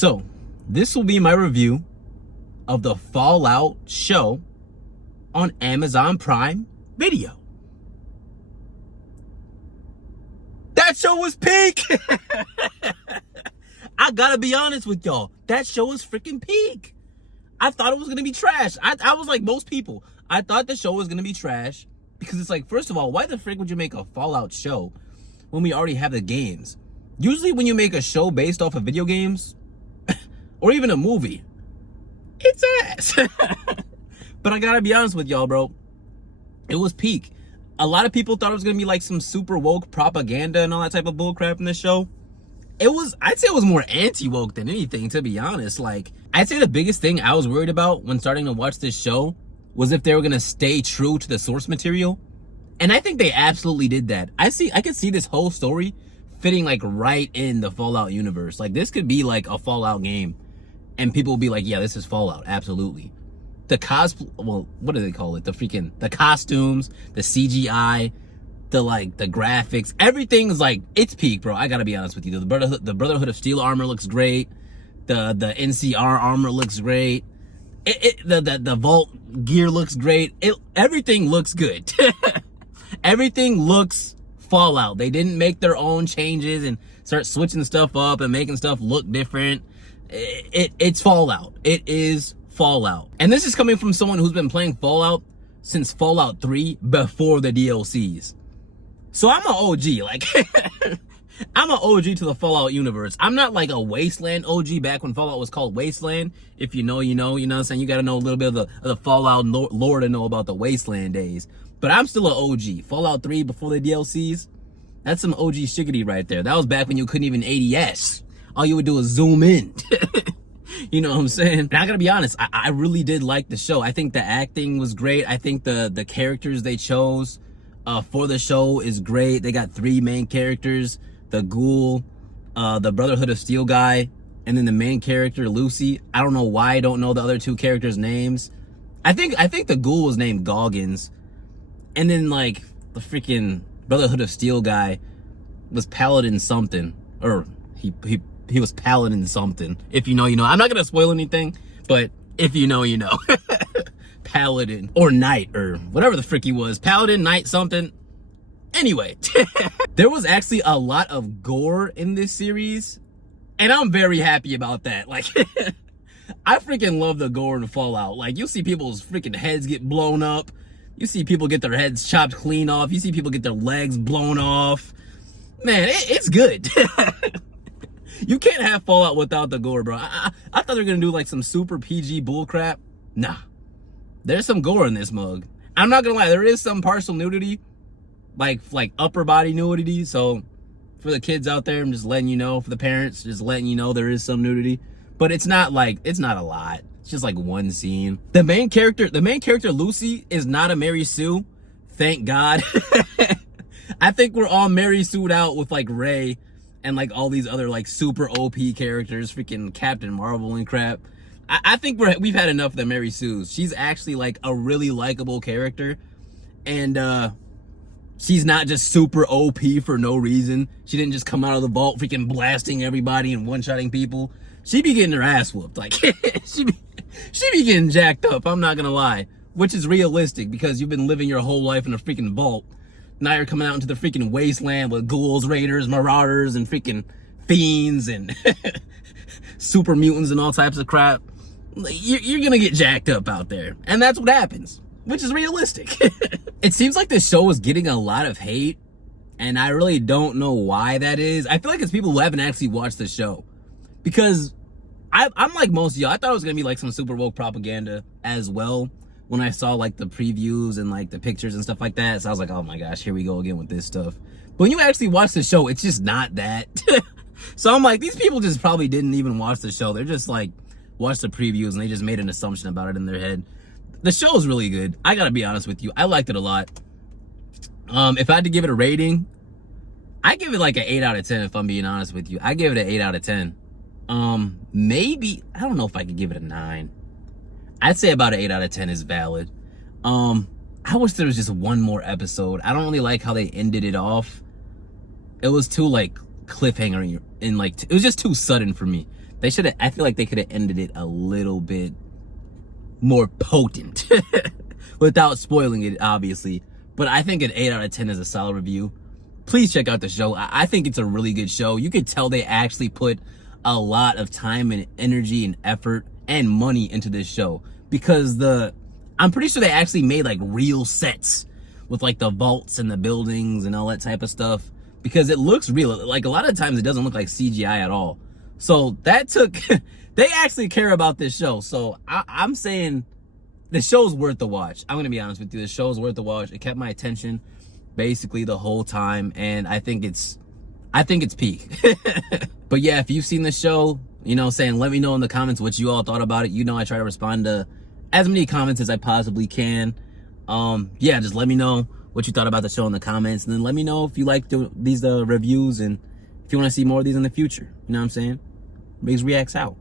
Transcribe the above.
So, this will be my review of the Fallout show on Amazon Prime Video. That show was peak! I gotta be honest with y'all. That show was freaking peak. I thought it was gonna be trash. I was like most people. I thought the show was gonna be trash because it's like, first of all, why the frick would you make a Fallout show when we already have the games? Usually when you make a show based off of video games, or even a movie, it's ass. But I gotta be honest with y'all, bro. It was peak. A lot of people thought it was gonna be like some super woke propaganda and all that type of bullcrap in this show. I'd say it was more anti-woke than anything, to be honest. Like, I'd say the biggest thing I was worried about when starting to watch this show was if they were gonna stay true to the source material. And I think they absolutely did that. I could see this whole story fitting like right in the Fallout universe. Like, this could be like a Fallout game. And people will be like, yeah, this is Fallout, absolutely. Well, what do they call it? The costumes, the CGI, the graphics, everything's like, it's peak, bro. I gotta be honest with you. The Brotherhood of Steel armor looks great. The NCR armor looks great. The Vault gear looks great. Everything looks good. Everything looks Fallout. They didn't make their own changes and start switching stuff up and making stuff look different. It's Fallout. It is Fallout. And this is coming from someone who's been playing Fallout since Fallout 3 before the DLCs. So I'm an OG. Like, I'm an OG to the Fallout universe. I'm not like a Wasteland OG back when Fallout was called Wasteland. If you know, you know. You know what I'm saying? You got to know a little bit of the Fallout lore to know about the Wasteland days. But I'm still an OG. Fallout 3 before the DLCs, that's some OG shiggity right there. That was back when you couldn't even ADS. All you would do is zoom in. You know what I'm saying? And I gotta be honest, I really did like the show. I think the acting was great. I think the characters they chose for the show is great. They got 3 main characters: the Ghoul, the Brotherhood of Steel guy, and then the main character, Lucy. I don't know why I don't know the other 2 characters' names. I think the Ghoul was named Goggins. And then like the freaking Brotherhood of Steel guy was Paladin something. Or he was Paladin something. If you know, you know. I'm not gonna spoil anything, but if you know, you know. Paladin or Knight or whatever the frick he was. Paladin, Knight, something. Anyway, there was actually a lot of gore in this series, and I'm very happy about that. Like, I freaking love the gore in Fallout. Like, you'll see people's freaking heads get blown up. You see people get their heads chopped clean off. You see people get their legs blown off. Man, it's good. You can't have Fallout without the gore, bro. I thought they were gonna do like some super PG bullcrap. Nah. There's some gore in this mug. I'm not gonna lie, there is some partial nudity. Like upper body nudity. So for the kids out there, I'm just letting you know. For the parents, just letting you know there is some nudity. But it's not a lot. It's just like one scene. The main character, Lucy, is not a Mary Sue. Thank God. I think we're all Mary Sue'd out with like Ray and like all these other like super OP characters, freaking Captain Marvel and crap. I think we've had enough of the Mary Sue's. She's actually like a really likable character. And she's not just super OP for no reason. She didn't just come out of the vault freaking blasting everybody and one-shotting people. She be getting her ass whooped. Like, she be getting jacked up, I'm not gonna lie. Which is realistic because you've been living your whole life in a freaking vault. Now you're coming out into the freaking wasteland with ghouls, raiders, marauders, and freaking fiends and super mutants and all types of crap. You're gonna get jacked up out there. And that's what happens, which is realistic. It seems like this show is getting a lot of hate, and I really don't know why that is. I feel like it's people who haven't actually watched the show. Because I'm like most of y'all, I thought it was gonna be like some super woke propaganda as well when I saw like the previews and like the pictures and stuff like that. So I was like, oh my gosh, here we go again with this stuff. But when you actually watch the show, it's just not that. So I'm like, these people just probably didn't even watch the show. They're just like, watched the previews and they just made an assumption about it in their head. The show is really good. I gotta be honest with you. I liked it a lot. If I had to give it a rating, I give it like an 8 out of 10 if I'm being honest with you. I give it an 8 out of 10. Maybe, I don't know if I could give it a 9. I'd say about an 8 out of 10 is valid. I wish there was just one more episode. I don't really like how they ended it off. It was too like cliffhanger and like, it was just too sudden for me. They should have. I feel like they could have ended it a little bit more potent, without spoiling it, obviously. But I think an 8 out of 10 is a solid review. Please check out the show. I think it's a really good show. You could tell they actually put a lot of time and energy and effort and money into this show, because I'm pretty sure they actually made like real sets with like the vaults and the buildings and all that type of stuff, because it looks real. Like a lot of times it doesn't look like CGI at all. So that took, they actually care about this show. So I'm saying the show's worth the watch. I'm going to be honest with you. The show's worth the watch. It kept my attention basically the whole time. And I think it's peak. But yeah, if you've seen the show, you know, let me know in the comments what you all thought about it. You know, I try to respond to as many comments as I possibly can. Yeah, just let me know what you thought about the show in the comments. And then let me know if you like these reviews and if you want to see more of these in the future. You know what I'm saying? Riggs Reacts out.